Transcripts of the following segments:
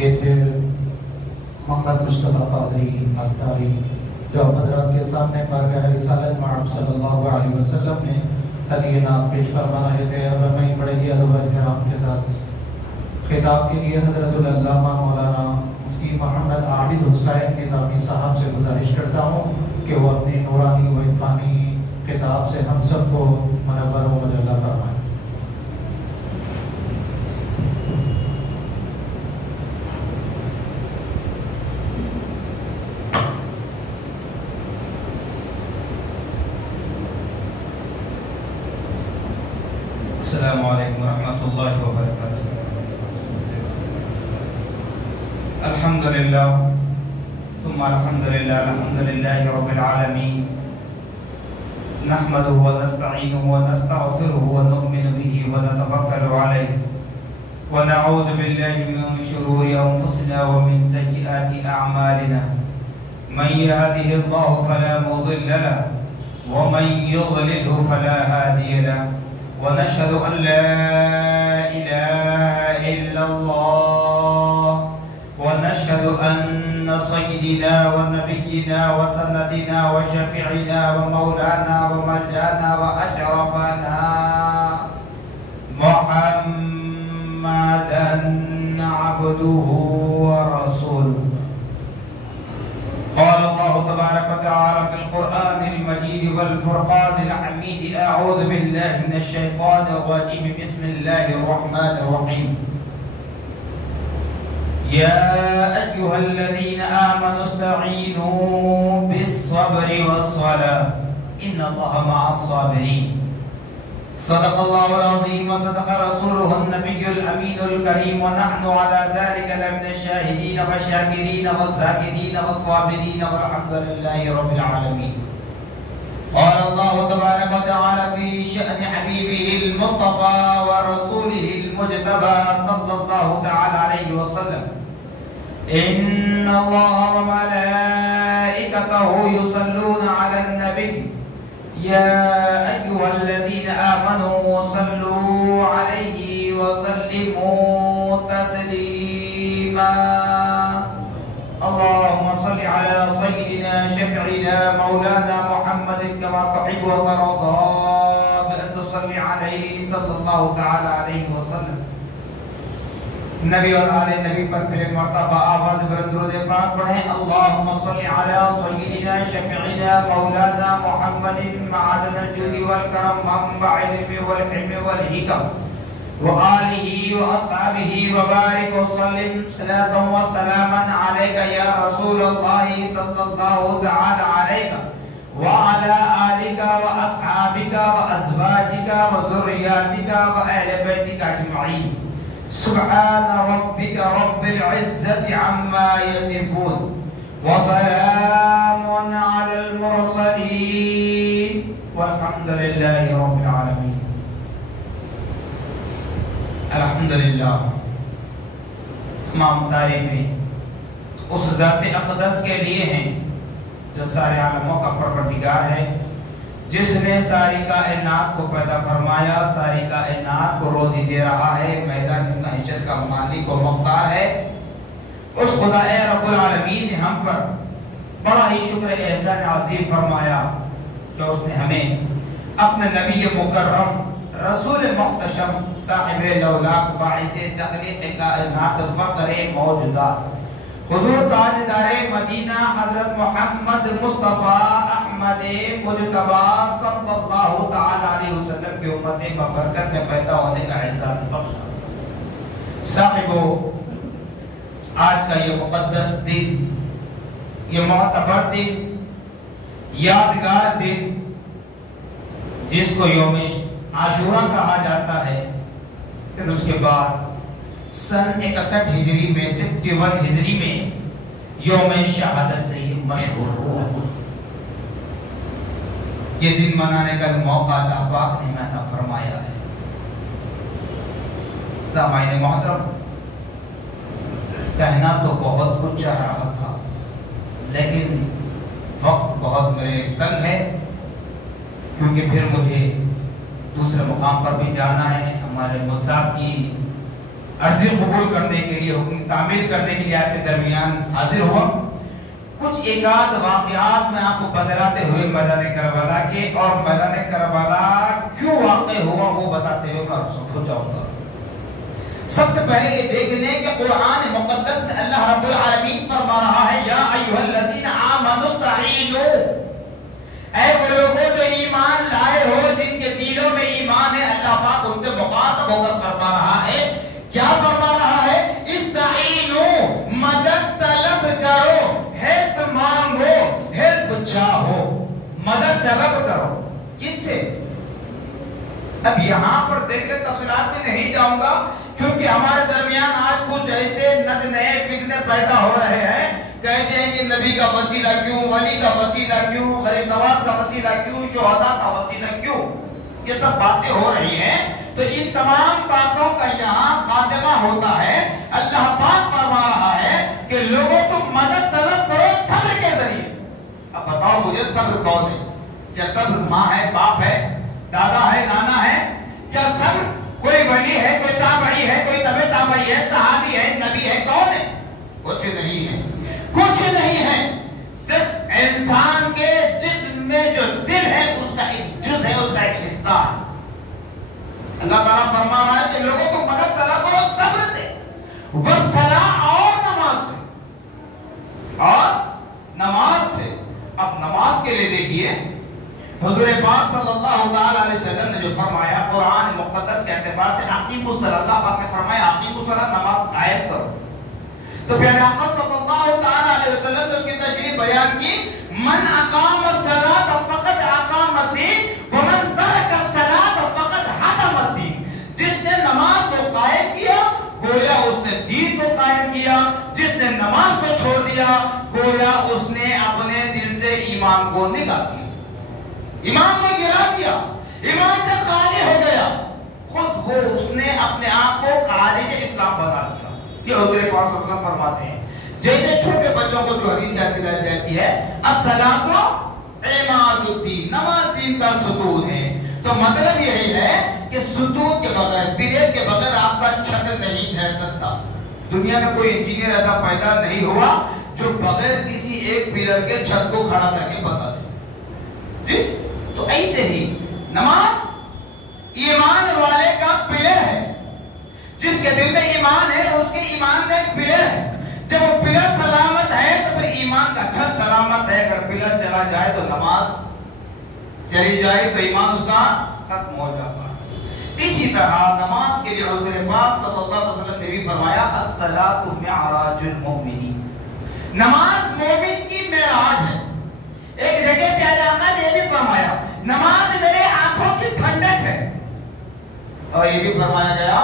یہ تھے محمد مصطفیٰ قادری اختاری، جو حضرات کے سامنے بارگاہ رسالت مآب صلی اللہ علیہ وسلم میں ہدیہ نعت پیش فرما رہے تھے۔ اب ہمیں بڑے ہی ادب و احترام کے ساتھ خطاب کے لیے حضرت العلامہ مولانا مفتی محمد عابد حسین نظامی صاحب سے گزارش کرتا ہوں کہ وہ اپنی نورانی و عرفانی خطاب سے ہم سب کو منور و مجلہ فرمائیں۔ السلام علیکم ورحمۃ اللہ وبرکاتہ۔ الحمدللہ ثم الحمدللہ الحمدللہ رب العالمین، نحمده ونستعینه ونستغفره ونؤمن به ونتوکل علیہ ونعوذ باللہ من شرور انفسنا ومن سیئات اعمالنا، من يهده اللہ فلا مضل له ومن يضلله فلا هادی له، ونشهد أن لا إله إلا الله، ونشهد أن سيدنا ونبينا وسندنا وشفيعنا ومولانا وملجأنا وأشرفنا محمدا عبده ورسوله۔ قال الله تبارك وتعالى في القرآن المجيد والفرقان الحميد: أعوذ بالله من الشيطان الرجيم، بسم الله الرحمن الرحيم. يا أيها الذين آمنوا استعينوا بالصبر والصلاة إن الله مع الصابرين. صدق الله العظيم وصدق رسوله النبي الأمين الكريم، ونحن على ذلك لمن الشاهدين والشاكرين والذاكرين والصابرين، والحمد لله رب العالمين. قال الله تبارك وتعالى في شأن حبيبه المصطفى ورسوله المجتبى صلى الله تعالى عليه وسلم: إن الله وملائكته يصلون على النبي يا أيها الذين آمنوا صلوا عليه وسلموا تسليما. اللهم صل على سيدنا شفيعنا مولانا محمد كما تحب وترضى بأن تصلي عليه صلى الله تعالى عليه وسلم۔ نبی اور آل نبی پر پھر ایک مرتبہ آواز بلند درود پاک پڑھیں: اللہم صل علی سیدنا شفیعنا مولانا محمد معدن الجود والکرم منبع العلم والحلم والحکم وآلہ واصحابہ وبارک وسلم صلاة وسلاما علیک یا رسول اللہ صلی اللہ تعالی علیک وعلى آلك وأصحابك وأزواجك وذرياتك وأهل بيتك أجمعين، سبحان ربك رب العزة عما يصفون وسلام على المرسلين والحمد لله رب العالمين۔ الحمدللہ، تمام تعریفیں اس ذات اقدس کے لیے ہیں جو سارے عالموں کا پروردگار ہے، جس نے ساری کائنات کو پیدا فرمایا، ساری کائنات کو روزی دے رہا ہے، میدان محشر کا مالک و مختار ہے۔ اس خدا رب العالمین نے ہم پر بڑا ہی شکر احسان عظیم فرمایا کہ اس نے ہمیں اپنے نبی مکرم رسول محتشم صاحب لولاک باعث تخلیق کائنات فقر موجودات حضور تاجدار مدینہ حضرت محمد مصطفیٰ احمد مجتبی صلی اللہ تعالی علیہ وسلم کی امت ببرکت میں پیدا ہونے کا اعزاز بخشا۔ صاحبو، آج کا یہ مقدس دن، یہ معتبر دن، یادگار دن، جس کو یوم عاشورہ کہا جاتا ہے، پھر اس کے بعد سن 61 ہجری میں 61 ہجری میں یوم شہادت سے یہ مشہور ہوا۔ یہ دن منانے کا موقع اللہ پاک نے عطا فرمایا ہے۔ سامعین محترم، کہنا تو بہت کچھ چاہ رہا تھا، لیکن وقت بہت میرے تنگ ہے، کیونکہ پھر مجھے دوسرے مقام پر بھی جانا ہے۔ ہمارے ملک صاحب کی عرضی قبول کرنے کے لیے، حکم تعمیل کرنے کے لیے آپ کے درمیان حاضر ہوا۔ کچھ ایک آدھ واقعات میں آپ کو بتلاتے ہوئے میدان کربلا کے اور میدان کربلا کیوں واقع ہوا وہ بتاتے ہوئے میں رخصت ہو جاؤں گا۔ سب سے پہلے یہ دیکھ لیں کہ قرآن مقدس میں اللہ رب العالمین فرما رہا ہے یا ایھا الذین آمنوا استعینوا، اے وہ لوگوں جو ایمان لائے ہو، جن کے دلوں میں ایمان ہے، اللہ پاک ان سے مخاطب ہو کر فرما رہا ہے، کیا فرما رہا ہے؟ استعینوا، مدد طلب کرو، ہیلپ مانگو، ہیلپ چاہو، مدد طلب کرو۔ کس سے؟ اب یہاں پر دیکھ لیں، تفصیلات میں نہیں جاؤں گا کیونکہ ہمارے درمیان آج کچھ ایسے نئے فتنے پیدا ہو رہے ہیں، کہتے ہیں کہ نبی کا وسیلہ کیوں، ولی کا وسیلہ کیوں، غریب نواز کا وسیلہ کیوں، شہداء کا وسیلہ کیوں، یہ سب باتیں ہو رہی ہیں۔ تو ان تمام باتوں کا یہاں خاتمہ ہوتا ہے۔ اللہ پاک فرما رہا ہے کہ لوگوں تم مدد طلب کرو صبر کے ذریعے۔ اب بتاؤ مجھے صبر کون ہے؟ کیا صبر ماں ہے، باپ ہے، دادا ہے، نانا ہے؟ کیا صبر کوئی ولی ہے، کوئی تابعی ہے، کوئی تبع تابعی ہے، صحابی ہے، نبی ہے؟ کون ہے؟ کچھ نہیں ہے، کچھ نہیں ہے۔ صرف انسان کے جسم میں جو دل ہے اس کا ایک جز ہے، اس کا ایک حصہ ہے۔ اللہ تعالیٰ فرما رہا ہے کہ لوگوں کو مدد طلب کرو صبر سے، والصلاۃ، اور نماز سے، اور نماز سے۔ اب نماز کے لیے دیکھیے حضور پاک صلی اللہ تعالی علیہ وسلم نے جو فرمایا قرآن مقدس کے اعتبار سے، اقیموا الصلاۃ، اللہ پاک نے فرمایا اقیموا الصلاۃ، نماز قائم کرو۔ تو پیارے آقا صلی اللہ تعالی علیہ وسلم نے اس کی تشریح بیان کی، من اقام الصلاۃ فقد اقام الدین ومن ترک الصلاۃ فقد حطم الدین۔ جس نے نماز کو قائم کیا گویا اس نے دین کو قائم کیا، جس نے نماز کو چھوڑ دیا گویا اس نے اپنے دل سے ایمان کو نکال دیا، ایمان کو گرا دیا، ایمان سے خالی ہو گیا، خود وہ اس نے اپنے آپ کو خارج اسلام بنا دیا۔ یہ حضور پاک صلی اللہ علیہ وسلم فرماتے ہیں جیسے چھوٹے بچوں کو جو حدیث یاد دلائی جاتی ہے الصلاۃ عماد الدین، نماز دین کا ستون ہے۔ تو مطلب یہی ہے کہ ستون کے بغیر، پلر کے بغیر آپ کا چھت نہیں ٹھہر سکتا۔ دنیا میں کوئی انجینئر ایسا پیدا نہیں ہوا جو بغیر کسی ایک پلر کے چھت کو کھڑا کر کے بتا دے جی۔ تو ایسے ہی نماز ایمان والے کا پلر ہے، جس کے دل میں ایمان ہے اس کے ایمان میں ایک پلر ہے۔ جب وہ پلر سلامت ہے تو پھر ایمان کا چھت سلامت ہے۔ اگر پلر چلا جائے تو نماز چلی جائے تو ایمان اس کا ختم ہو جاتا ہے۔ اسی طرح نماز کے لیے حضور پاک صلی اللہ علیہ وسلم نے بھی فرمایا الصلاۃ معراج المؤمنین، نماز مومن کی معراج ہے۔ ایک جگہ پیارے آقا نے یہ بھی فرمایا نماز میرے آنکھوں کی ٹھنڈک ہے، اور یہ بھی فرمایا گیا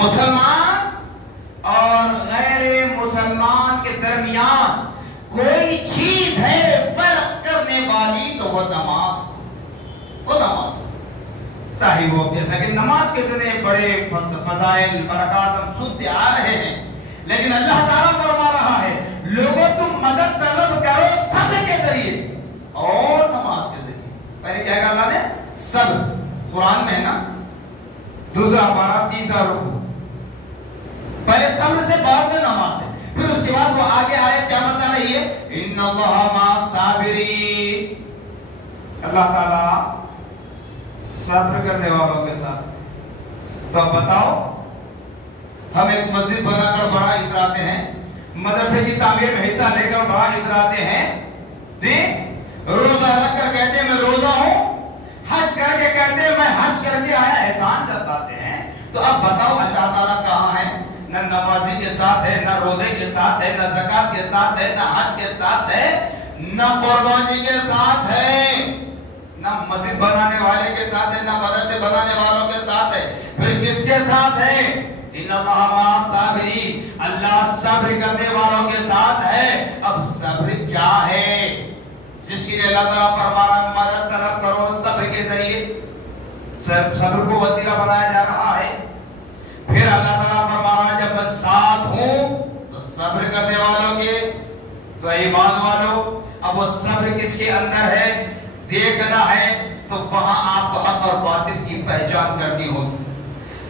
مسلمان اور غیر مسلمان کے درمیان کوئی چیز ہے فرق کرنے والی تو وہ نماز صاحب وقت۔ جیسا کہ نماز کے اتنے بڑے فضائل برکات ہم سنتے آ رہے ہیں، لیکن اللہ تعالیٰ فرما رہا ہے لوگوں تم مدد طلب کرو صبر کے ذریعے اور نماز کے ذریعے۔ پہلے کیا کہا اللہ نے؟ صبر، قرآن میں ہے نا، دوسرا پارہ تیسرا رکوع، پہلے صبر سے بعد میں نماز سے، پھر اس کے بعد وہ آگے آئے کیا بتا رہی ہے؟ ان اللہ مع الصابرین، اللہ تعالیٰ صبر کرنے والوں کے ساتھ۔ تو اب بتاؤ، ہم ایک مسجد بنا کر بڑا اتراتے ہیں، مدرسے کی تعمیر میں حصہ لے کر بڑا اتراتے ہیں جی، روزہ رکھ کر کہتے ہیں میں روزہ ہوں، حج کر کے کہتے ہیں میں حج کر کے آیا، احسان جتاتے ہیں۔ تو اب بتاؤ اللہ تعالیٰ کہاں ہے؟ نہ نمازی کے ساتھ ہے، نہ روزے کے ساتھ ہے، نہ زکات کے ساتھ ہے، نہ حج کے ساتھ ہے، نہ قربانی کے ساتھ ہے، نہ مسجد بنانے والے کے ساتھ ہے، نہ مدرسے بنانے والوں کے ساتھ ہے، پھر کس کے ساتھ ہے؟ ان اللہ مع الصابرین، اللہ صبر کرنے والوں کے ساتھ ہے۔ اب صبر کیا ہے جس کے لیے اللہ تعالیٰ فرما رہا ہے مدد طلب کرو صبر کے ذریعے، صبر کو وسیلہ بنایا جا رہا ہے۔ پھر اللہ تعالیٰ فرما رہا ہے جب میں ساتھ ہوں تو صبر کرنے والوں کے، تو ایمان والوں، اب وہ صبر کس کے اندر ہے دیکھنا ہے، تو وہاں آپ کو حق اور باطل کی پہچان کرنی ہوگی۔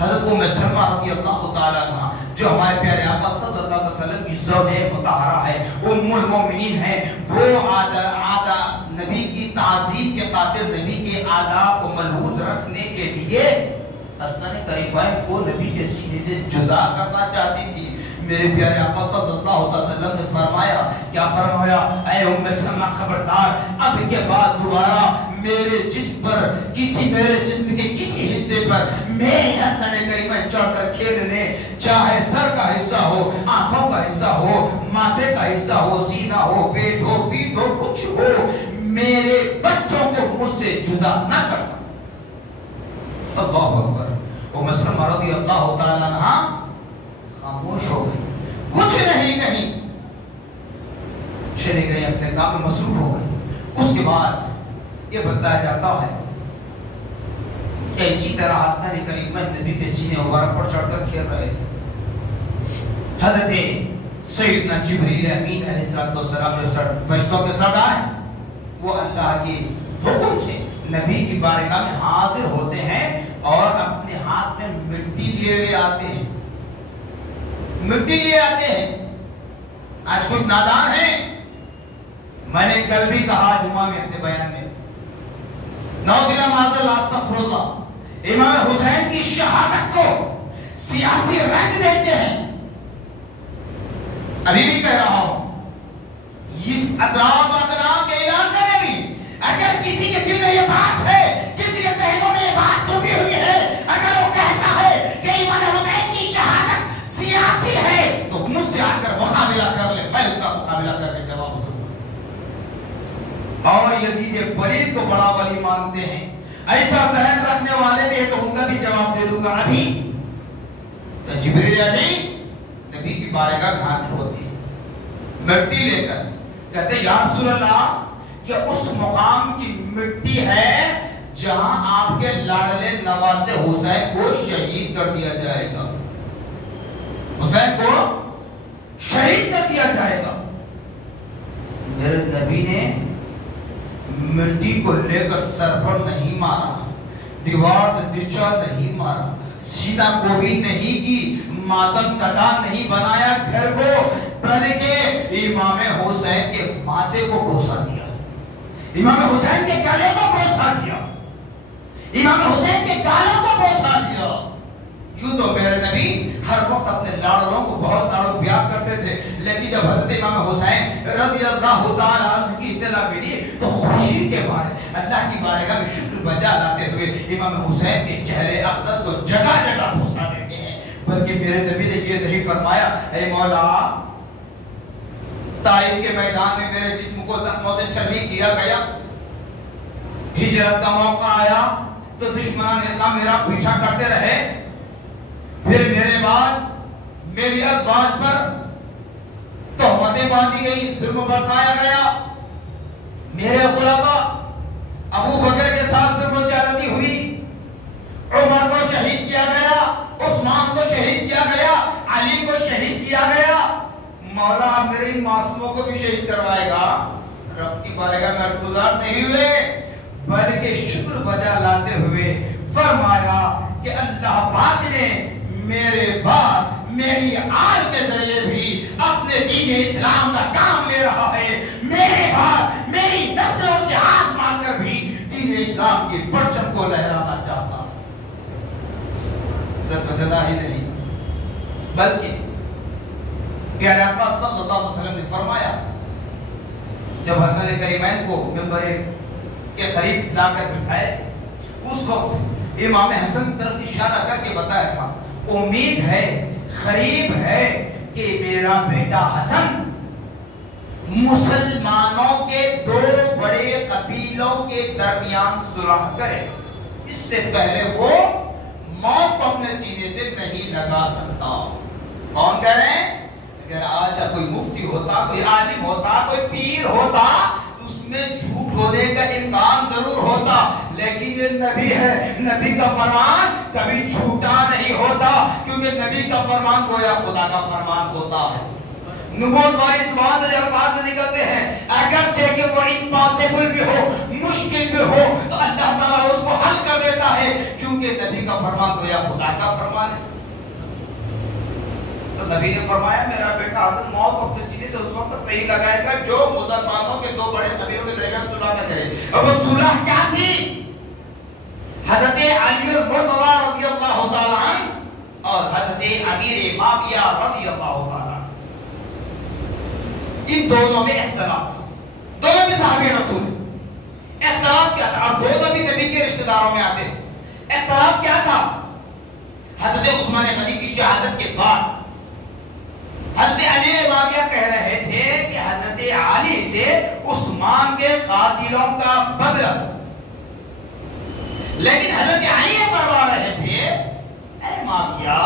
حضرت ام سلمہ رضی اللہ تعالیٰ عنہ جو ہمارے پیارے آقا صلی اللہ علیہ وسلم کی زوجہ مطہرہ ہے، ام المومنین ہے، وہ نبی کی تعظیم کے خاطر نبی کے آداب کو ملحوظ رکھنے کے لیے حسنین قریبین کو نبی کے سینے سے جدا کرنا چاہتی تھی۔ میرے پیارے آقا صلی اللہ علیہ وسلم نے فرمایا، کیا فرمایا؟ اے ام سلمہ خبردار، اب کے بعد دوبارہ میرے جسم کے کسی حصے پر میرے حسنین قریبین چڑھ کر کھیلنے، چاہے سر کا حصہ ہو، آنکھوں کا حصہ ہو، ماتھے کا حصہ ہو، سینہ ہو، پیٹ ہو، پیٹھ ہو، کچھ ہو، میرے بچوں کو مجھ سے جدا نہ کرنا۔ اللہ اکبر۔ ام سلمہ رضی اللہ تعالیٰ عنہ خاموش ہو گئی، کچھ نہیں کہیں، چلے گئے اپنے کام میں مصروف ہو گئی۔ اس کے بعد یہ بتایا جاتا ہے کہ اسی طرح حسنین قریبین نبی کے سینے مبارک پر چڑھ کر کھیل رہے تھے۔ حضرت سیدنا جبریل امین علیہ السلام جو فرشتوں کے سردار ہیں، وہ اللہ کے حکم سے نبی کی بارگاہ میں حاضر ہوتے ہیں اور اپنے ہاتھ میں مٹی لیے ہوئے آتے ہیں، مٹی لیے آتے ہیں۔ آج کچھ نادان ہیں، میں نے کل بھی کہا جمعہ میں اپنے بیان میں، نعوذ باللہ استغفر اللہ، امام حسین کی شہادت کو سیاسی رنگ دیتے ہیں۔ ابھی بھی کہہ رہا ہوں، اس اطراف کے اعلان میں بھی اگر کسی کے دل میں یہ بات ہے، کسی کے ذہنوں میں یہ بات چھپی ہوئی ہے، اگر وہ کہتا ہے کہ امام حسین کی شہادت سیاسی ہے، تو مجھ سے آ کر مقابلہ کر لے، میں اس کا مقابلہ کر کے جواب دوں گا۔ اور یزید پلید کو بڑا ولی مانتے ہیں، ایسا ذہن رکھنے والے بھی تو ان کا بھی جواب دے دوں گا۔ ابھی تو جبریل امین نبی کی بارگاہ میں حاضر ہوتی ہے، مٹی لے کر کہتے ہیں یا رسول اللہ، کہ اس مقام کی مٹی ہے جہاں آپ کے لاڈلے نواسے حسین کو شہید کر دیا جائے گا، حسین کو شہید کر دیا جائے گا۔ میرے نبی نے مٹی کو لے کر سر پر نہیں مارا، دیوار سے ڈچا نہیں مارا، سیدھا کوبی نہیں کی، ماتم قطع نہیں بنایا گھر کو، بلکہ امام حسین کے ماتھے کو بوسا دیا، امام حسین کے گلے کو بوسا دیا، امام حسین کے گالوں کو بوسا دیا۔ کیوں تو میرے نبی ہر وقت اپنے لاڑوں کو بہت لاڑو پیار کرتے تھے، لیکن جب حضرت امام حسین رضی اللہ تعالیٰ عنہ کی اطلاع ملی تو خوشی کے بارے اللہ کی بارگاہ میں شکر بجا لاتے ہوئے امام حسین کے چہرے اقدس کو جگہ جگہ بوسا دیتے ہیں۔ بلکہ میرے نبی نے یہ نہیں فرمایا اے مولا طائف کے میدان میں میرے جسم کو زخموں سے چھلنی کیا گیا، ہجرت کا موقع آیا تو دشمنان اسلام میرا پیچھا کرتے رہے، پھر میرے بعد میری ازواج پر تہمتیں باندھی گئی، ظلم برسایا گیا، میرے خلفاء ابو بکر کے ساتھ ظلم و زیادتی ہوئی، عمر کو شہید کیا گیا، عثمان کو شہید کیا گیا، علی کو شہید کیا گیا، مولا اب میرے ان معصوموں کو بھی شہید کروائے گا؟ رب کی بارگاہ میں عرض گزار نہیں ہوئے، بلکہ شکر بجا لاتے ہوئے فرمایا کہ اللہ پاک نے میرے بعد میری آل کے ذریعے بھی اپنے دین اسلام کا کام لے رہا ہے، میرے بعد میری نسلوں سے ہاتھ مانگ کر بھی دین اسلام کی پرچم کو لہرانا چاہتا، صرف ابتدا ہی نہیں بلکہ پیارے آقا صلی اللہ علیہ وسلم نے فرمایا جب حسنین کریمین کو منبر کے قریب لا کر بٹھائے تھے، اس وقت امام حسن کی طرف اشارہ کر کے بتایا تھا امید ہے، قریب ہے کہ میرا بیٹا حسن مسلمانوں کے دو بڑے قبیلوں کے درمیان صلح کرے، اس سے پہلے وہ موت کو اپنے سینے سے نہیں لگا سکتا۔ کون کہہ رہے ہیں؟ اگر آج کوئی مفتی ہوتا، کوئی عالم ہوتا، کوئی پیر ہوتا، اس میں جھوٹ ہونے کا امکان ضرور ہوتا، لیکن یہ نبی ہے، نبی کا فرمان کبھی جھوٹا نہیں ہوتا، کیونکہ نبی کا فرمان گویا خدا کا فرمان ہوتا ہے۔ نبوت والی زبان سے الفاظ نکلتے ہیں، اگرچہ کہ وہ امپاسبل بھی ہو، مشکل بھی ہو، تو اللہ تعالیٰ اس کو حل کر دیتا ہے، کیونکہ نبی کا کا فرمان گویا خدا کا فرمان ہے. تو نبی نے فرمایا میرا بیٹا حضرت موت اپنے سینے سے اس وقت تک نہیں لگائے گا جو مسلمانوں کے دو بڑے قبیلوں کے درمیان صلح نہ کرے. اب وہ صلح کیا تھی؟ حضرت علی المرتضی رضی اللہ تعالی عنہ اور حضرت امیر معاویہ رضی اللہ تعالی عنہ، ان دونوں میں اختلاف تھا. دونوں بھی صحابی رسول ہیں. اختلاف کیا تھا؟ اور دونوں بھی نبی کے رشتہ داروں میں آتے ہیں. اختلاف کیا تھا؟ حضرت عثمان غنی کی شہادت کے بعد حضرت امیر معاویہ کہہ رہے تھے کہ حضرت علی سے عثمان کے قاتلوں کا بدلہ، لیکن حضرت علی فرما رہے تھے اے معاویہ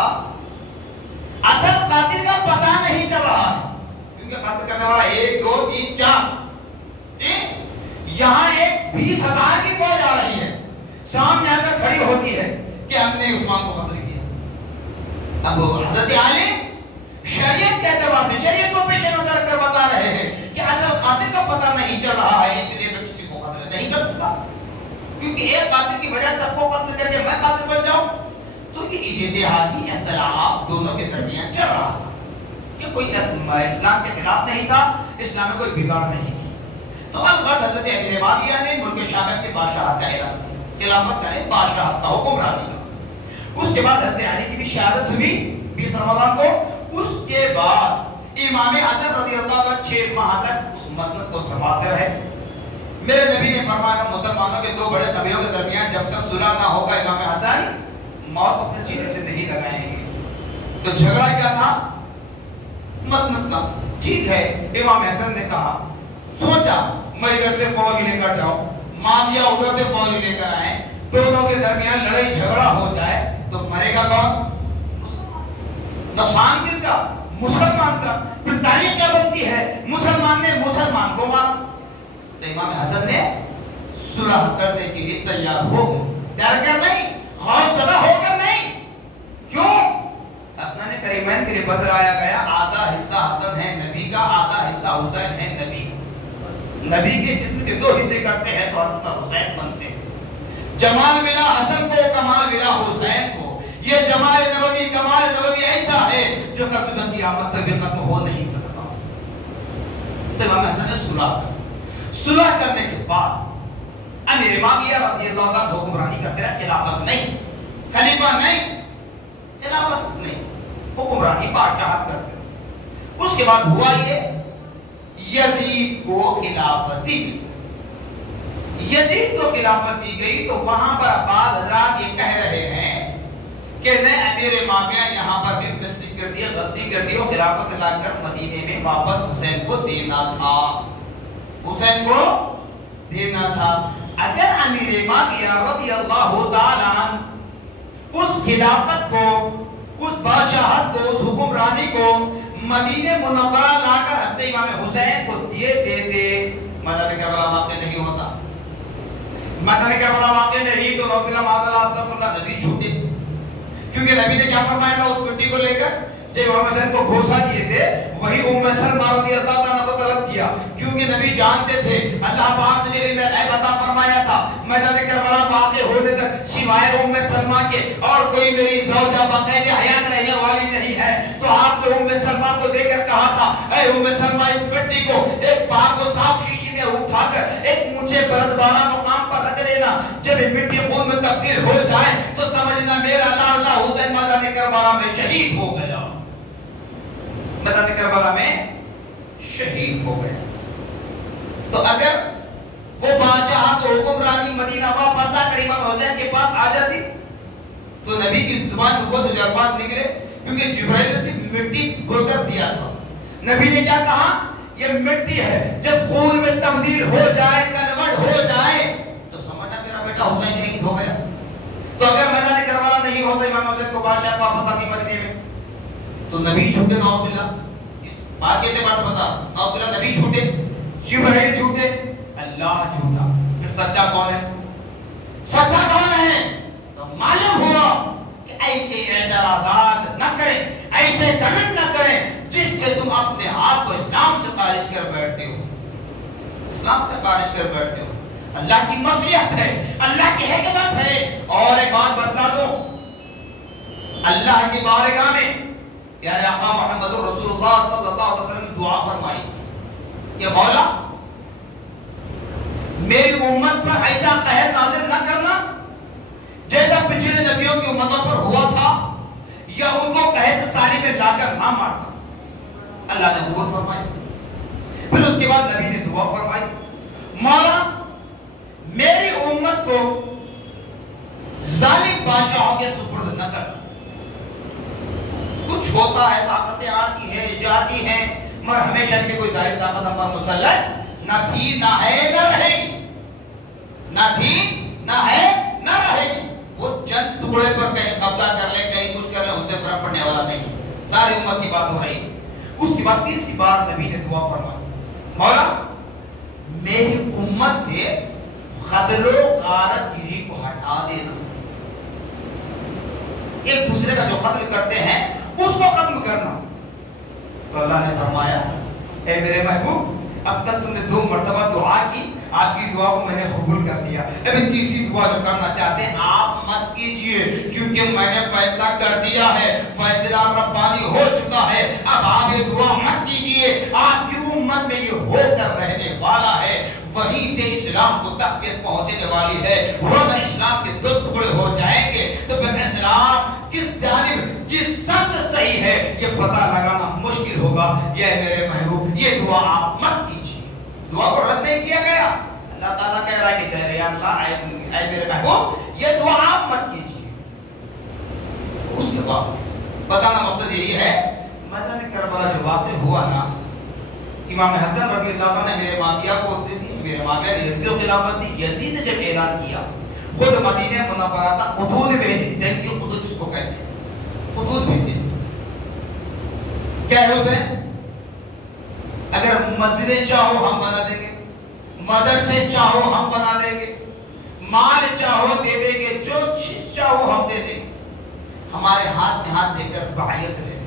اصل قاتل کا پتہ نہیں چل رہا ہے، کیونکہ قتل کرنے والا 1 2 3 4 یہاں ایک 20,000 کی فوج آ رہی ہے، سامنے آ کر کھڑی ہوتی ہے کہ ہم نے عثمان کو قتل کیا. اب حضرت علی شریعت کے اعتبار سے شریعت کو پیش نظر کر بتا رہے ہیں کہ اصل قاتل کا پتہ نہیں چل رہا ہے، اس لیے میں کسی کو قتل نہیں کر سکتا، کیونکہ ایک قاتل کی وجہ سب کو قتل کر کے میں قاتل بن جاؤں. تو یہ اجتہادی اختلاف دونوں کے درمیان چل رہا تھا. یہ کوئی اسلام کے خلاف نہیں تھا، اسلام میں کوئی بگاڑ نہیں تھی. تو الغرض حضرت امیر معاویہ نے ملک شام میں اپنی بادشاہت کا اعلان کیا، خلافت کا نہیں بادشاہت کا، حکمرانی کا. اس کے بعد حضرت علی کی بھی شہادت ہوئی 20 رمضان کو. اس کے بعد امام حسن رضی اللہ عنہ 6 ماہ تک اس مسند کو سنبھالتے رہے. میرے نبی نے فرمایا مسلمانوں کے دو بڑے قبیلوں کے درمیان جب تک صلح نہ ہوگا امام حسن موت اپنے سینے سے نہیں لگائیں گے. تو جھگڑا کیا تھا؟ مسند کا. ٹھیک ہے، امام حسن نے کہا سوچا میں ادھر سے فوج لے کر جاؤں، معاویہ ادھر سے فوج لے کر آئیں، دونوں کے درمیان لڑائی جھگڑا ہو جائے تو مرے گا کون؟ نقصان کس کا؟ مسلمان کا. پھر تاریخ کیا بنتی ہے؟ مسلمان نے مسلمان کو مارا. تو امام حسن نے صلح کرنے کے لیے تیار ہو گئے، ڈر کر نہیں، خوف زدہ ہو کر نہیں. کیوں؟ حسنین کریمین کے لیے بتلایا گیا آدھا حصہ حسن ہے نبی کا، آدھا حصہ حسین ہے نبی کا. نبی کے جسم کے 2 حصے کرتے ہیں تو حسن اور حسین بنتے ہیں. جمال ملا حسن کو، کمال ملا حسین کو. یہ جمال نبوی کمال نبوی ایسا ہے جو کب سے قیامت تک بھی ختم ہو نہیں سکتا. تو امام حسن نے صلح کر، صلح کرنے کے بعد امیر معاویہ رضی اللہ عنہ حکمرانی کرتے رہے. خلافت نہیں، خلیفہ نہیں، خلافت نہیں، حکمرانی بادشاہت کرتے رہے. اس کے بعد ہوا یہ یزید کو خلافت دی گئی. یزید کو خلافت دی گئی تو وہاں پر بعض حضرات یہ کہہ رہے ہیں کہ نہیں امیر معاویہ یہاں پر بھی مسٹیک کر دیا، غلطی کر دی، اور خلافت لا کر مدینے میں واپس حسین کو دینا تھا، حسین کو دینا تھا. اگر امیر معاویہ رضی اللہ تعالی عنہ اس خلافت کو، اس بادشاہت کو، اس حکمرانی کو مدینہ منورہ لا کر حضرت امام حسین کو دیے دیتے، میدان کربلا واقع نہیں ہوتا. میدان کربلا واقع نہیں تو رسول اللہ معاذ اللہ استغفر اللہ نبی چھوٹے، کیونکہ نبی نے کیا فرمایا تھا اس مٹی کو لے کر جب امام حسین کو بوسہ دیے تھے وہی ام سلمہ رضی اللہ عنہ کو طلب کیا، کیونکہ نبی جانتے تھے اللہ پاک نے جب غیب عطا فرمایا تھا میدان کربلا واقع ہونے تک سوائے ام سلمہ کے اور کوئی میری زوجہ بقید حیات رہنے والی نہیں ہے. تو آپ نے ام سلمہ کو دے کر کہا تھا اے ام سلمہ اس مٹی کو ایک پاک و صاف شیشی میں اٹھا کر ایک اونچے بلندبانہ مقام پر رکھ دینا، جب یہ مٹی خون میں تبدیل ہو جائے تو سمجھنا میرا لاڈلا حسین میدان کربلا میں شہید ہو گیا، میدان کربلا میں شہید ہو گیا. تو اگر وہ بادشاہت اور حکمرانی مدینہ واپس آ کر امام حسین کے پاس آ جاتی تو نبی کی زبان کو سے الفاظ نکلے، کیونکہ جبرائیل نے صرف مٹی گھول کر دیا تھا. نبی نے کیا کہا؟ یہ مٹی ہے، جب خون میں تبدیل ہو جائے، کنورٹ ہو جائے تو سمجھنا میرا بیٹا حسین شہید ہو گیا. تو اگر میدان کربلا نہیں ہوتا امام حسین کو بادشاہ واپس آتی مدینے میں تو نبی چھوٹے، نعوذ باللہ، اس بات کے اعتبار سے بتا، نعوذ باللہ نبی چھوٹے، جبرائیل چھوٹے، اللہ جھوٹا. پھر سچا کون ہے؟ سچا کون ہے؟ تو معلوم ہوا کہ ایسے اعتراضات نہ کریں، ایسے کمنٹ نہ کریں جس سے تم اپنے آپ کو اسلام سے خارج کر بیٹھتے ہو، اسلام سے خارج کر بیٹھتے ہو. اللہ کی مصلحت ہے، اللہ کی حکمت ہے. اور ایک بات بتلا دو، اللہ کی بارگاہ میں پیارے آقا محمد رسول اللہ صلی اللہ علیہ وسلم نے دعا فرمائی کہ مولا میری امت پر ایسا قہر نازل نہ کرنا جیسا پچھلے نبیوں کی امتوں پر ہوا تھا، یا ان کو قحط ساری میں لا کر نہ مارنا۔ اللہ نے حکم فرمائی۔ پھر اس کے بعد نبی نے دعا فرمائی، مولا میری امت کو ظالم بادشاہوں کے سپرد نہ کرنا۔ کچھ ہوتا ہے، طاقتیں آتی ہیں، جاتی ہیں، مگر ہمیشہ کی کوئی ظاہر طاقت ہم پر مسلط نہ تھی، نہ ہے، نہ رہے گی، نہ تھی، نہ ہے، نہ رہے گی۔ وہ چند ٹکڑے پر کہیں قبضہ کر لیں، کہیں کچھ کر لیں، اس سے فرق پڑنے والا نہیں، ساری امت کی بات ہو رہی۔ اس کے بعد تیسری بار نبی نے دعا فرمائی، مولا میری امت سے خدل و غارت گیری کو ہٹا دینا، ایک دوسرے کا جو قتل کرتے ہیں اس کو ختم کرنا۔ تو اللہ نے فرمایا، اے میرے محبوب اب تک تم نے 2 مرتبہ دعا کی، آپ کی دعا کو میں نے قبول کر لیا، ابھی تیسری دعا جو کرنا چاہتے ہیں آپ مت کیجئے، کیونکہ میں نے فیصلہ کر دیا ہے، فیصلہ ربانی ہو چکا ہے، اب آپ یہ دعا مت کیجئے، آپ کی امت میں یہ ہو کر رہنے والا ہے، وہیں سے اسلام کو تقویت پہنچنے والی ہے، ورنہ اسلام کے 2 ٹکڑے ہو جائیں گے تو پھر اسلام کس جانب کس سمت صحیح ہے یہ پتہ لگانا مشکل ہوگا۔ یہ میرے محبوب یہ دعا آپ مت کیجئے، دعا کو رد نہیں کیا گیا، اللہ تعالیٰ کہہ رہا ہے کہ تیرے اللہ اے میرے محبوب یہ دعا آپ مت کیجئے۔ اس کے بعد بتانا مقصد یہی ہے، میدان کربلا جو واقع ہوا نا، امام حسن رضی اللہ عنہ نے میرے ماویہ کو دے دی، میرے ماویہ نے یزید کو خلافت دی۔ یزید نے جب اعلان کیا خود مدینہ منورہ کا خطوط بھیجے، جنگی خطوط جس کو کہتے ہیں، خطوط بھیجے، کہہ اسے اگر مسجدیں چاہو ہم بنا دیں گے، مدرسے چاہو ہم بنا دیں گے، مال چاہو دے دیں گے، جو چیز چاہو ہم دے دیں گے، ہمارے ہاتھ میں ہاتھ دے کر بیعت لے۔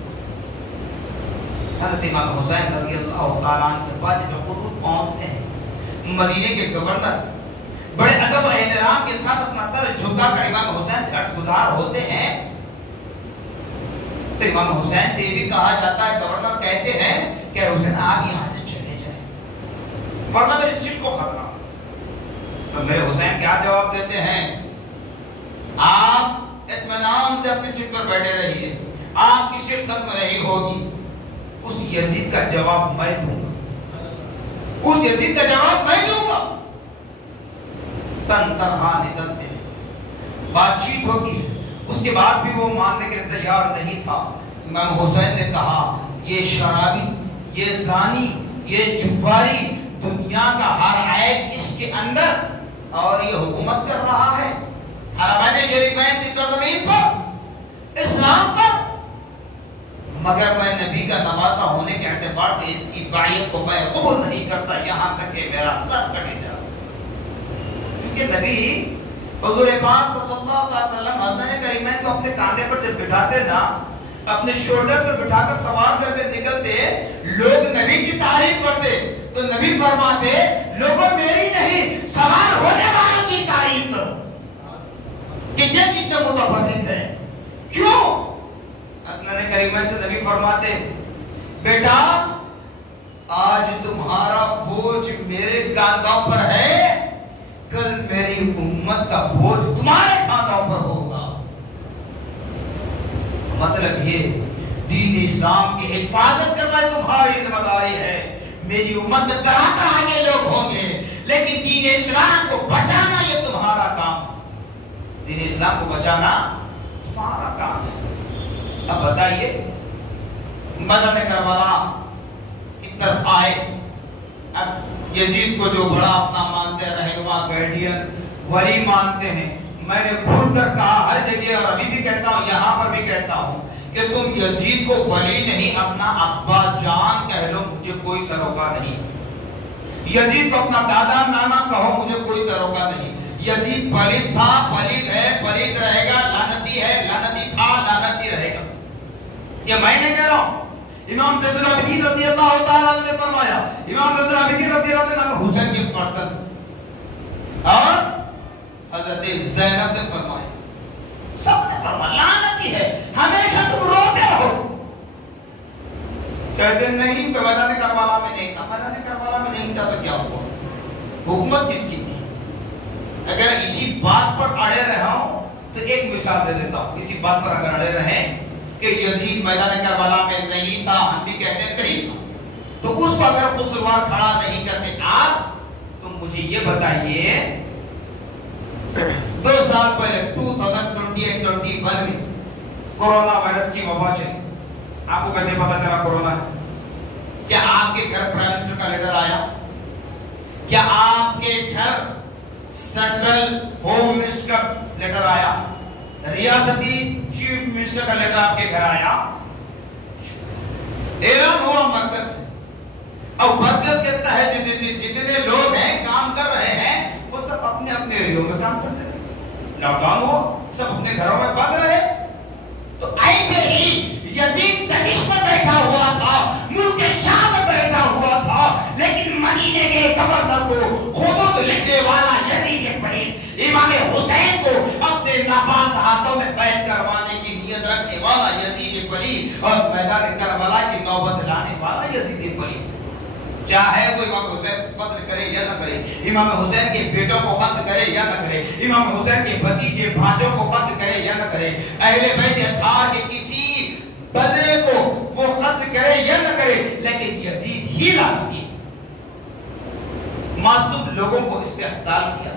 حضرت امام حسین رضی اللہ تعالیٰ عنہ کے پاس جب خطوط پہنچتے ہیں، مدینے کے گورنر بڑے ادب و احترام کے ساتھ اپنا سر جھکا کر امام حسین سے عرض گزار ہوتے ہیں، تو امام حسین سے یہ بھی کہا جاتا ہے، گورنر کہتے ہیں کہ حسین آپ یہاں سے چلے جائیں ورنہ میری سیٹ کو خطرہ۔ تو میرے حسین کیا جواب دیتے ہیں، آپ اطمینان سے اپنی سیٹ پر بیٹھے رہیے، آپ کی سیٹ ختم نہیں ہوگی۔ اس یزید کا جواب میں دوں گا، اس یزید کا جواب میں دوں گا۔ تن تنہا نکلتے ہیں، بات چیت ہوتی ہے، اس کے بعد بھی وہ ماننے کے لیے تیار نہیں تھا۔ امام حسین نے کہا یہ شرابی، یہ زانی، یہ جواری، دنیا کا ہر عیب اس کے اندر، اور یہ حکومت کر رہا ہے حرمین شریفین کی سرزمین پر، اسلام پر، مگر میں نبی کا نواسا ہونے کے اعتبار سے اس کی بیعت کو میں قبول نہیں کرتا، یہاں تک کہ میرا سر کٹ جائے۔ کیونکہ نبی حضور پاک صلی اللہ علیہ وسلم حسن کریمین کو اپنے کاندھے پر جب بٹھاتے نا، اپنے شولڈر پر بٹھا کر سوار کر کے نکلتے، لوگ نبی کی تعریف کرتے تو نبی فرماتے لوگوں میری نہیں سوار ہونے والوں کی تعریف کرو کہ یہ کتنے متفرد ہے۔ کیوں؟ حسن کریمین سے نبی فرماتے بیٹا آج تمہارا بوجھ میرے کاندھوں پر ہے، کل میری امت کا بوجھ تمہارے کاندھوں پر ہوگا۔ مطلب یہ دین اسلام کی حفاظت کرنا تمہاری ذمہ داری ہے۔ میری امت میں طرح طرح کے لوگ ہوں گے، لیکن دین اسلام کو بچانا یہ تمہارا کام ہے، دین اسلام کو بچانا تمہارا کام ہے۔ اب بتائیے میدان کربلا کی طرف آئے، اب یزید کو جو بڑا اپنا مانتے ہیں، رہنما، گائیڈین، ولی مانتے ہیں، میں نے کھل کر کہا ہر جگہ اور ابھی بھی کہتا ہوں، یہاں پر بھی کہتا ہوں کہ تم یزید کو ولی نہیں اپنا ابا جان کہہ لو، مجھے کوئی سروکار نہیں۔ یزید کو اپنا دادا نانا کہو، مجھے کوئی سروکار نہیں۔ یزید پلید تھا، پلید ہے، پلید رہے گا، لعنتی ہے، لعنتی تھا، لعنتی رہے گا۔ یہ میں نے کہہ رہا ہوں، امام زید العابدین رضی اللہ تعالیٰ عنہ نے فرمایا، امام زید العابدین رضی اللہ عنہ حسین کے فرزند، اور حضرت زینب نے فرمایا، سب نے فرمایا لعنتی ہے، ہمیں کہتے نہیں تو میدان کربلا میں نہیں تھا. میدان کربلا میں نہیں تھا تو کیا ہوا؟ حکومت کس کی تھی؟ اگر اسی بات پر اڑے رہا ہوں تو ایک مثال دے دیتا ہوں. اسی بات پر اگر اڑے رہیں کہ یزید میدان کربلا میں نہیں تھا، ہم بھی کہتے ہیں نہیں تھا، تو اس پر اگر قصوروار کھڑا نہیں کرتے آپ، تو مجھے یہ بتائیے 2 سال پہلے 2021 میں کورونا وائرس کی وبا چلی. آپ کو کیسے پتا چلا کورونا ہے؟ کیا آپ کے گھر پرائم منسٹر کا لیٹر آیا؟ کیا آپ کے گھر سینٹرل ہوم منسٹر کا لیٹر آیا؟ ریاستی چیف منسٹر کا لیٹر آپ کے گھر آیا؟ اعلان ہوا مرکز سے، اور مرکز کے تحت جتنے لوگ ہیں کام کر رہے ہیں وہ سب اپنے اپنے ایریوں میں کام کرتے رہے. لاک ڈاؤن ہوا، سب اپنے گھروں میں بند رہے. تو ایسے ہی یزید دمشق میں بیٹھا ہوا تھا، ملک شام میں بیٹھا ہوا تھا، لیکن مدینے کے گورنر کو خطوط لکھنے والا یزید پلید، امام حسین کو اپنے ناپاک ہاتھوں میں بیعت کروانے کی نیت رکھنے والا یزید پلید، اور میدان کربلا کی نوبت لانے والا یزید پلید. چاہے وہ امام حسین کو قتل کرے یا نہ کرے، امام حسین کے بیٹوں کو قتل کرے یا نہ کرے، امام حسین کے بھتیجے بھانجوں کو قتل کرے یا نہ کرے، اہل بیت اطہار کے کسی بندے کو وہ قتل کرے یا نہ کرے، لیکن یزید ہی لعنتی ہے. معصوم لوگوں کو استحصال کیا،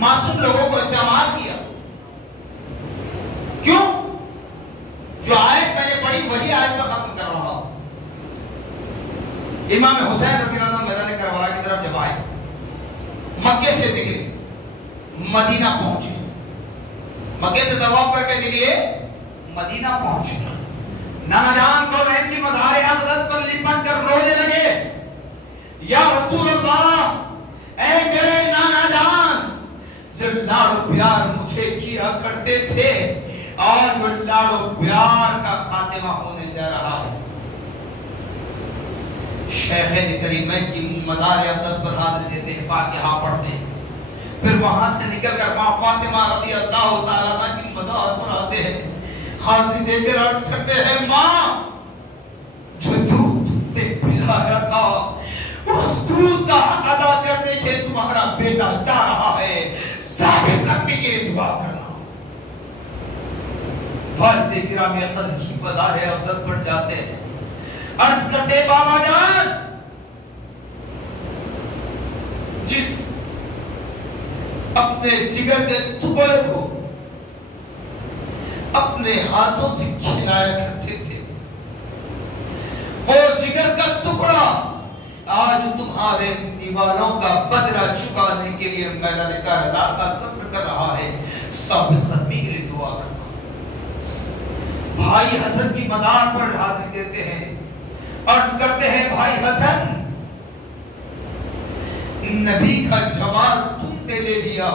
معصوم لوگوں کو استعمال کیا. کیوں؟ جو آیت میں نے پڑھی وہی آیت میں ختم کر رہا ہوں. امام حسین رضی اللہ عنہ میدان کربلا کی طرف جب آئے، مکے سے نکلے، مدینہ پہنچے، مکے سے طواف کر کے نکلے، مدینہ پہنچے. نانا جان کو لین کی مزار اقدس پر لپٹ کر رونے لگے. یا رسول اللہ، اے میرے نانا جان، جو لاڑ و پیار مجھے کیا کرتے تھے، آج وہ لاڑ و پیار کا خاتمہ ہونے جا رہا ہے. شیخ کریم کی مزار اقدس پر حاضر دیتے ہیں، فاتحہ پڑھتے ہیں، پھر وہاں سے نکل کر ماں فاطمہ رضی اللہ تعالیٰ عنہ کی مزار پر آتے ہیں، حاضری دے کر عرض کرتے ہیں ماں جو دودھ تے پلایا تھا اس دودھ کا حق ادا کرنے کے تمہارا بیٹا جا رہا ہے، ثابت رکھنے کے لیے دعا کرنا. والد گرامی قدر کی مزار اقدس پر جاتے ہیں، عرض کرتے بابا جان، جس اپنے جگر کے ٹکڑے کو اپنے ہاتھوں سے کھلایا کرتے تھے، وہ جگر کا ٹکڑا آج تمہارے دیوالوں کا بدلہ چکانے کے لیے میدان کربلا کا سفر کر رہا ہے. ثابت قدمی کے لیے دعا کرنا. بھائی حسن کی مزار پر حاضری دیتے ہیں، عرض کرتے ہیں بھائی حسن، نبی کا جمال تم نے لے لیا،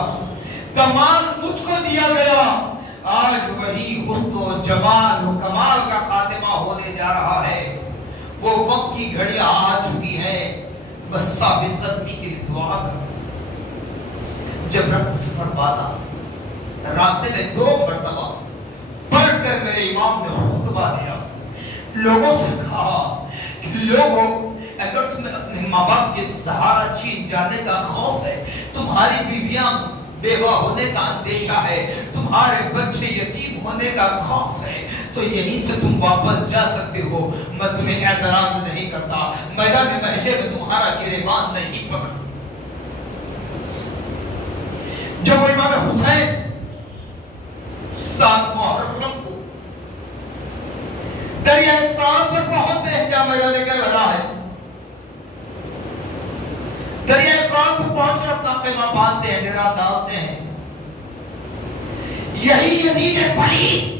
کمال مجھ کو دیا گیا، آج وہی حسن و جمال و کمال کا خاتمہ ہونے جا رہا ہے. وہ وقت کی گھڑی آ چکی ہے، بس ثابت قدمی کے لیے دعا کرو. جب رخت سفر باندھا، راستے میں 2 مرتبہ پلٹ کر میرے امام نے خطبہ دیا، لوگوں سے کہا کہ لوگوں، اگر تمہیں اپنے ماں باپ کے سہارا چھین جانے کا خوف ہے، تمہاری بیویاں بیوہ ہونے کا اندیشہ ہے، تمہارے بچے یتیم ہونے کا خوف ہے، تو یہیں سے تم واپس جا سکتے ہو، میں تمہیں اعتراض نہیں کرتا، میدان محشر میں تمہارا گریبان نہیں پکڑ. جب وہ امام حسین 7 محرم کو دریائے فرات پر پہنچتے ہیں، جہاں میدان کربلا ہے، دریائے فرات پر پہنچ کر اپنا خیمہ باندھتے ہیں، ڈیرا ڈالتے ہیں. یہی یزید پلید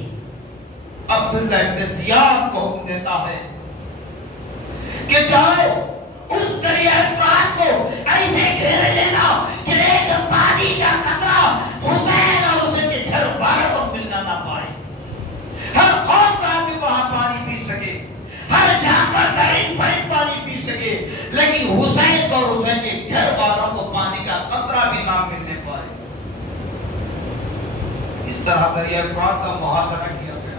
عبداللہ ابن زیاد کو حکم دیتا ہے کہ جاؤ اس دریائے فرات کو ایسے گھیر لینا کہ ایک پانی کا قطرہ حسین اور اس کے گھر والوں کو ملنا نہ پائے. ہر قوم کا آدمی وہاں پانی پی سکے، ہر جانور درند پرند پانی پی سکے، لیکن حسین اور حسین کے گھر والوں کو پانی کا قطرہ بھی نہ ملنے پائے. اس طرح دریائے فرات کا محاصرہ کیا گیا.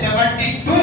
72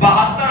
72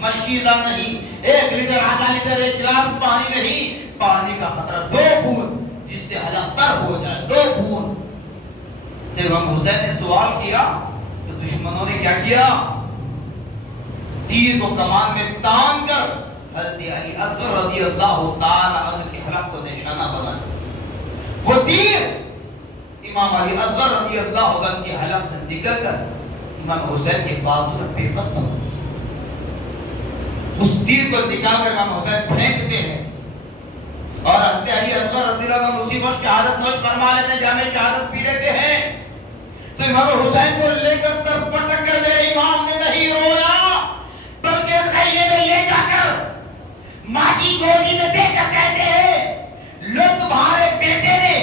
مشکیزہ نہیں، 1 لیٹر آدھا لیٹر 1 گلاس پانی نہیں، پانی کا خطرہ 2 بوند جس سے حلق تر ہو جائے، 2 بوند۔ جب امام حسین نے سوال کیا تو دشمنوں نے کیا کیا؟ تیر کو کمان میں تان کر حضرت علی اصغر رضی اللہ تعالی عنہ کے حلق کو نشانہ بنایا۔ وہ تیر امام علی اصغر رضی اللہ عنہ کے حلق سے نکل کر امام حسین کے بازو میں پیوست ہو، اس تیر کو نکال کر امام حسین پھینکتے ہیں اور حضرت علی اصغر رضی اللہ عنہ اسی وقت شہادت نوش فرما لیتے ہیں، جامع شہادت پی لیتے ہیں۔ تو امام حسین کو لے کر سر پٹک کر میرے امام نے نہیں رویا، بلکہ خیمے میں لے جا کر ماں کی گودی میں دے کر کہتے ہیں لو تمہارے بیٹے نے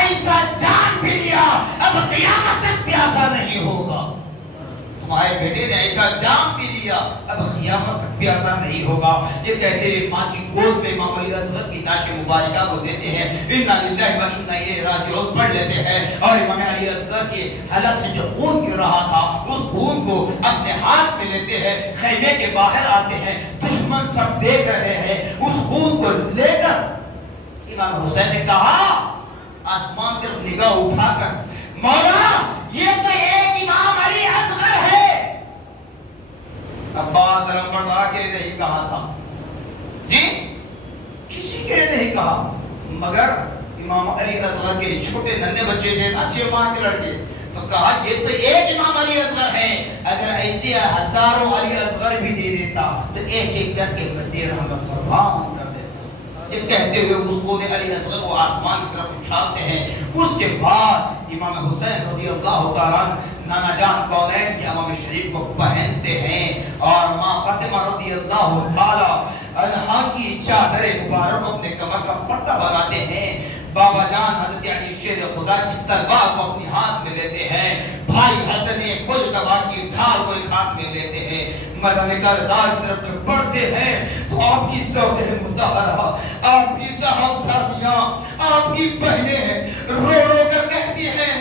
ایسا جان بھی لیا اب قیامت تک پیاسا نہیں ہوگا، تمہارے بیٹے نے ایسا جان بھی لیا اب قیامت تک پیاسا نہیں ہوگا۔ یہ کہتے ہوئے ماں کی گود میں امام علی اصغر کی نعش مبارکہ کو دیتے ہیں، انا للہ و انا الیہ راجعون پڑھ لیتے ہیں، اور امام علی اصغر کے حلق سے جو خون گر رہا تھا اس خون کو اپنے ہاتھ میں لیتے ہیں، خیمے کے باہر آتے ہیں، دشمن سب دیکھ رہے ہیں، اس خون کو لے کر امام حسین نے کہا آسمان کی طرف نگاہ اٹھا کر، مولا یہ تو ایک امام علی اصغر ہے۔ عباس علمبردار کے لیے نہیں کہا تھا جی، کسی کے لیے نہیں کہا، مگر امام علی اصغر کے چھوٹے ننھے بچے تھے نا، 6 ماہ کے لڑکے، تو کہا یہ تو ایک امام علی اصغر ہے، اگر ایسے ہزاروں علی اصغر بھی دے دیتا تو ایک ایک کر کے میں تیرا ہمیں قربان کر دیتا۔ یہ کہتے ہوئے اس کو علی اصغر کو آسمان کی طرف اچھالتے ہیں۔ اس کے بعد امام حسین رضی اللہ تعالیٰ نانا جان کونین کے امام شریف کو پہنتے ہیں اور ماں فاطمہ رضی اللہ تعالیٰ عنہا کی چادر مبارک اپنے کمر کا پٹا بناتے ہیں۔ بابا جان حضرت علی شیر خدا کی تلوار کو اپنی ہاتھ میں لیتے ہیں، بھائی حسن مجتبیٰ کی ڈھال کو ایک ہاتھ میں لیتے ہیں۔ مدینہ کرزار کی طرف جب بڑھتے ہیں تو آپ کی زوجہ مطہرہ، آپ کی صاحبزادیاں، آپ کی بہنیں رو رو کر کہتی ہیں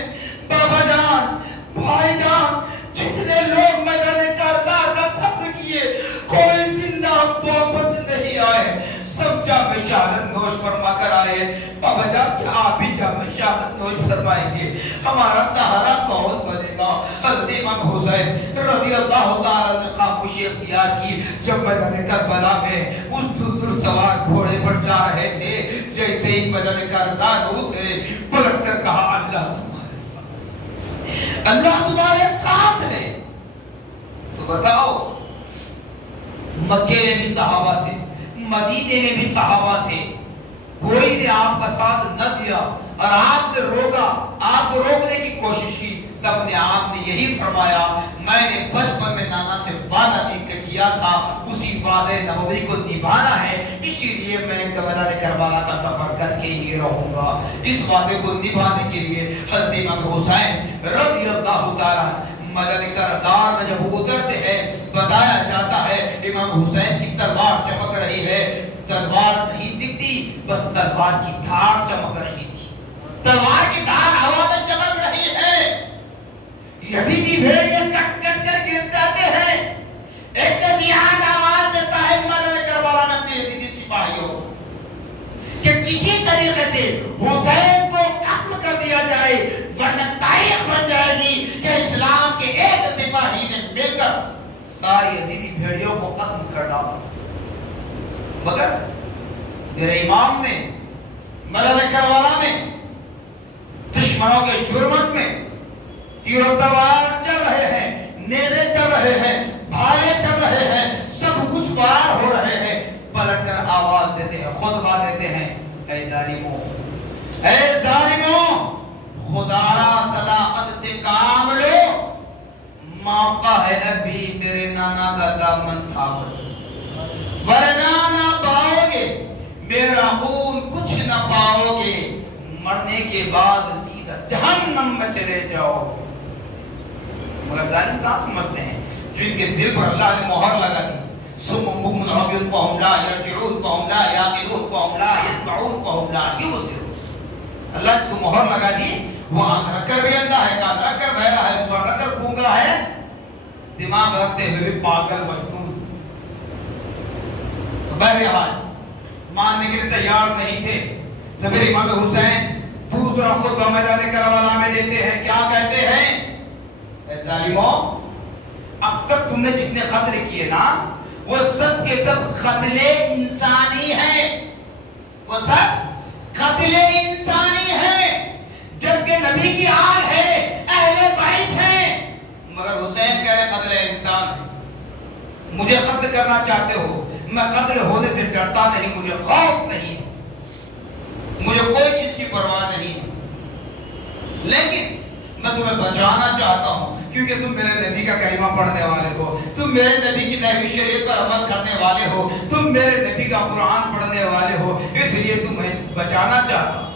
بابا جان، بھائی جان، جتنے لوگ مدینہ کرزار کا سفر کیے کوئی زندہ واپس نہیں آئے، سب جامع شہادت نوش فرما کر آئے۔ بابا جان کیا آپ بھی جامع شہادت نوش فرمائیں گے؟ ہمارا سہارا کون بنے گا؟ حضرت امام حسین رضی اللہ تعالیٰ نے خاموشی اختیار کی۔ جب میدان کربلا میں اس در سوار گھوڑے پر جا رہے تھے، جیسے ہی میدان کرزار اترے، پلٹ کر کہا اللہ تمہارے ساتھ، اللہ تمہارے ساتھ ہے۔ تو بتاؤ، مکے میں بھی صحابہ تھے، مدینے میں بھی صحابہ تھے، کوئی نے آپ کا ساتھ نہ دیا اور آپ نے روکا، آپ کو روکنے کی کوشش کی، تب نے آپ نے یہی فرمایا میں نے بچپن میں نانا سے وعدہ کیا تھا، اسی وعدے نبوی کو نبھانا ہے، اسی لیے میں میدان کربلا کا سفر کر کے ہی رہوں گا۔ اس وعدے کو نبھانے کے لیے حضرت امام حسین رضی اللہ تعالیٰ میدان کرزار میں جب اترتے ہیں، بتایا جاتا ہے امام حسین کی تلوار چمک رہی ہے، تلوار نہیں دکھتی، بس تلوار کی دھار چمک رہی تھی، تلوار کی دھار ہوا میں چمک رہی ہے۔ یزیدی بھیڑیے کٹ کٹ کر گر جاتے ہیں۔ ایک نصیحت آواز دیتا ہے میدان کربلا میں اپنے یزیدی سپاہیوں کہ کسی طریقے سے حسین کو ختم کر دیا جائے، ورنہ تاریخ بن جائے گی کہ اسلام کے ایک سپاہی نے مل کر ساری یزیدی بھیڑیوں کو ختم کر ڈالا۔ مگر میرے امام نے میدان کربلا میں دشمنوں کے جرمٹ میں تیر و تلوار چل رہے ہیں، نیزے چل رہے ہیں، بھالے چل رہے ہیں، سب کچھ پار ہو رہے ہیں، پلٹ کر آواز دیتے ہیں، خطبہ دیتے ہیں، اے ظالموں، اے ظالموں، خدا را صداقت سے کام لو، موقع ہے ابھی میرے نانا کا دامن تھامو، ورنہ نہ پاؤ گے میرا خون، کچھ نہ پاؤ گے، مرنے کے بعد سیدھا جہنم میں چلے جاؤ۔ مگر ظالم کہاں سمجھتے ہیں؟ جو ان کے دل پر اللہ نے مہر لگا دی، سم بکم عمي فهم لا يرجعون فهم لا يعقلون فهم لا يسمعون فهم لا يبصرون۔ اللہ جس کو مہر لگا دی وہ آنکھ رکھ کر بھی اندھا ہے، کان رکھ کر بہرا ہے، زبان رکھ کر گونگا ہے، دماغ رکھتے ہوئے بھی پاگل مجنون۔ بہرحال ماننے کے لیے تیار نہیں تھے تو میرے امام حسین دوسرا خطبہ میدان کربلا میں دیتے ہیں. کیا کہتے ہیں؟ اے ظالموں، اب تک تم نے جتنے قتل کیے نا وہ سب کے سب قتل انسانی ہیں. وہ سب قتل انسانی ہیں، جبکہ نبی کی آل ہے، اہل بیت ہیں، مگر حسین کہہ رہے قتل انسان ہے. مجھے قتل کرنا چاہتے ہو، میں قتل ہونے سے ڈرتا نہیں، مجھے خوف نہیں ہے، مجھے کوئی چیز کی پرواہ نہیں ہے، لیکن میں تمہیں بچانا چاہتا ہوں کیونکہ تم میرے نبی کا کلمہ پڑھنے والے ہو، تم میرے نبی کی نبی شریعت پر عمل کرنے والے ہو، تم میرے نبی کا قرآن پڑھنے والے ہو، اس لیے تمہیں بچانا چاہتا ہوں.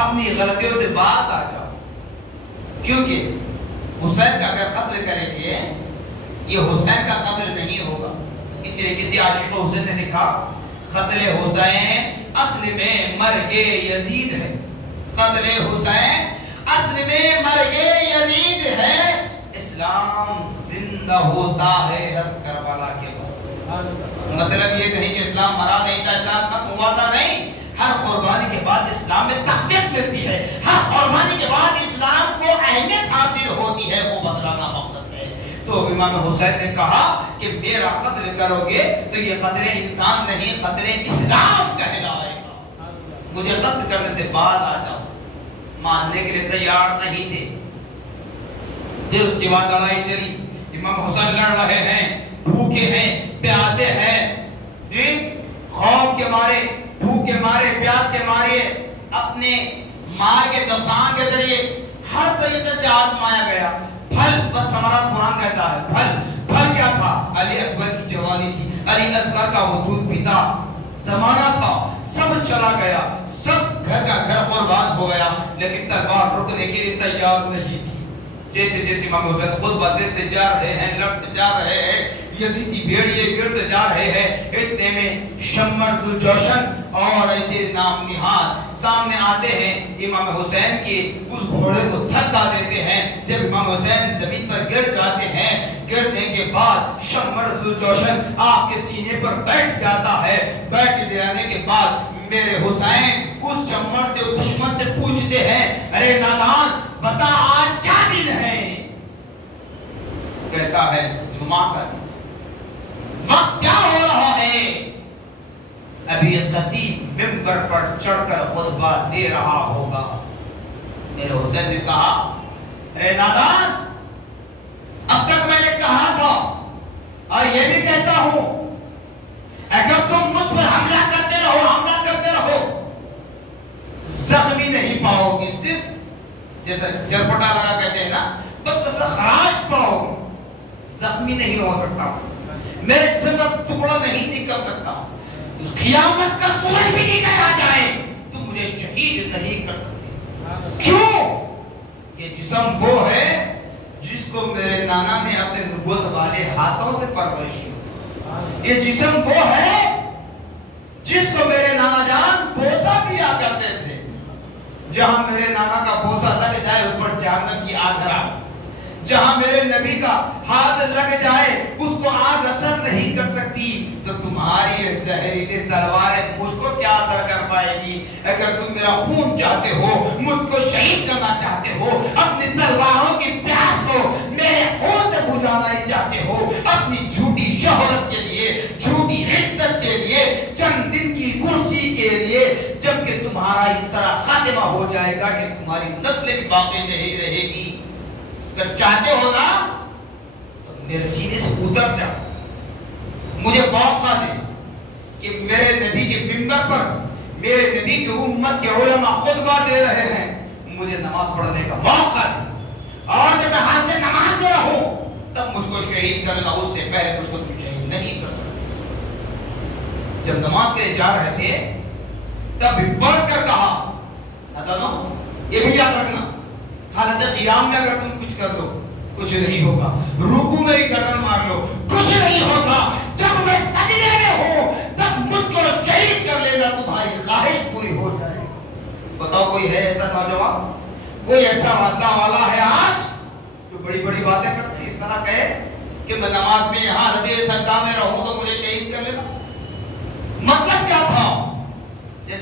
اپنی غلطیوں سے باز آ جاؤ، کیونکہ حسین کا اگر قتل کریں گے یہ حسین کا قتل نہیں ہوگا. اس لیے کسی عاشق حسین نے لکھا قتل حسین اصل میں مرگ یزید ہے. قتل حسین اصل میں مرگ یزید ہے. اسلام زندہ ہوتا ہے ہر کربلا کے بعد. مطلب یہ نہیں کہ اسلام مرا نہیں تھا، اسلام ختم ہوا تھا، نہیں. ہر قربانی کے بعد اسلام میں تقویت ملتی ہے، ہر قربانی کے بعد اسلام کو اہمیت حاصل ہوتی ہے، وہ بتلانا مقصد ہے. تو امام حسین نے کہا کہ میرا قتل کرو گے تو یہ قتل انسان نہیں، قتل اسلام کہلائے گا. مجھے قتل کرنے سے بعد آ جاؤ. ماننے کے لیے تیار نہیں تھے. پھر اس کے بعد لڑائی چلی. امام حسین لڑ رہے ہیں، بھوکے ہیں، پیاسے ہیں، جی خوف کے مارے، بھوک کے مارے، پیاس کے مارے، اپنے مار کے نقصان کے ذریعے ہر طریقے سے آزمایا گیا. پھل بس ہمارا قرآن کہتا ہے پھل کیا تھا؟ علی اکبر کی جوانی تھی، علی اصغر کا وہ دودھ پیتا زمانہ تھا. سب چلا گیا، سب گھر کا گھر قربان ہو گیا، لیکن تلوار رکنے کے لیے تیار نہیں تھی. جیسے جیسے امام حسین خود بدلتے جا رہے ہیں، لڑتے جا رہے ہیں، یزیدی بھیڑیے گرتے جا رہے ہیں، اتنے میں شمر ذوالجوشن اور ایسے نام نہاد سامنے آتے ہیں. امام حسین کے اس گھوڑے کو دھکا دیتے ہیں. جب امام حسین زمین پر گر جاتے ہیں، گرنے کے بعد شمر ذوالجوشن آپ کے سینے پر بیٹھ جاتا ہے. بیٹھ جانے کے بعد میرے حسین اس شمر سے، اس دشمن سے پوچھتے ہیں، ارے نادان بتا آج کیا دن ہے؟ کہتا ہے جمعہ کا دن. وقت کیا ہو رہا ہے؟ ابھی خطیب منبر پر چڑھ کر خطبہ دے رہا ہوگا. میرے حسین نے کہا اے نادان، اب تک میں نے کہا تھا اور یہ بھی کہتا ہوں، اگر تم مجھ پر حملہ کرتے رہو زخمی نہیں پاؤ گی، صرف جیسا چرپٹا لگا کہتے ہیں نا، بس خراش پاؤ گی، زخمی نہیں ہو سکتا، میرے جسم کا ٹکڑا نہیں نکل سکتا. قیامت کا سورج بھی نکل آ جائے تو مجھے شہید نہیں کر سکتے. کیوں؟ یہ جسم وہ ہے جس کو میرے نانا نے اپنے نبوت والے ہاتھوں سے پرورش کی. یہ جسم وہ ہے جس کو میرے نانا جان بوسہ دیا کرتے تھے. جہاں میرے نانا کا بوسہ لگ جائے اس پر جہنم کی آگ حرام. جہاں میرے نبی کا ہاتھ لگ جائے اس کو آگ اثر نہیں کر سکتی. تو تمہاری زہریلی تلواریں مجھ کو کیا اثر کر پائے گی؟ اگر تم میرا خون چاہتے ہو، مجھ کو شہید کرنا چاہتے ہو، اپنی تلواروں کی پیاس کو میرے خون سے بجھانا ہی چاہتے ہو، اپنی جھوٹی شہرت کے لیے، جھوٹی عزت کے لیے، چند دن کی کرسی کے لیے، جبکہ تمہارا اس طرح خاتمہ ہو جائے گا کہ تمہاری نسل بھی باقی نہیں رہے گی. اگر چاہتے ہو نا تو میرے سینے سے اتر جاؤ. مجھے موقع دے کہ میرے نبی کے منبر پر میرے نبی کی امت کے علماء خطبہ دے رہے ہیں، مجھے نماز پڑھنے کا موقع دے. اور جب میں حالت نماز میں رہوں تب مجھ کو شہید کرنا، اس سے پہلے مجھ کو تم شہید نہیں کر سکتے. جب نماز کے لیے جا رہے تھے تب بھی بڑھ کر کہا، یہ بھی یاد رکھنا، حالت قیام میں اگر تم کچھ کر لو کچھ نہیں ہوگا، رکوع میں ہی گردن مار لو کچھ نہیں ہوگا، جب میں سجدے میں ہوں تب مجھ کو شہید کر لینا، تمہاری خواہش پوری ہو جائے. بتاؤ کوئی ہے ایسا نوجوان، کوئی ایسا اللہ والا ہے آج جو بڑی بڑی باتیں کرتے ہیں، اس طرح کہے کہ میں نماز میں حالت سجدہ میں رہوں تو مجھے شہید کر لینا؟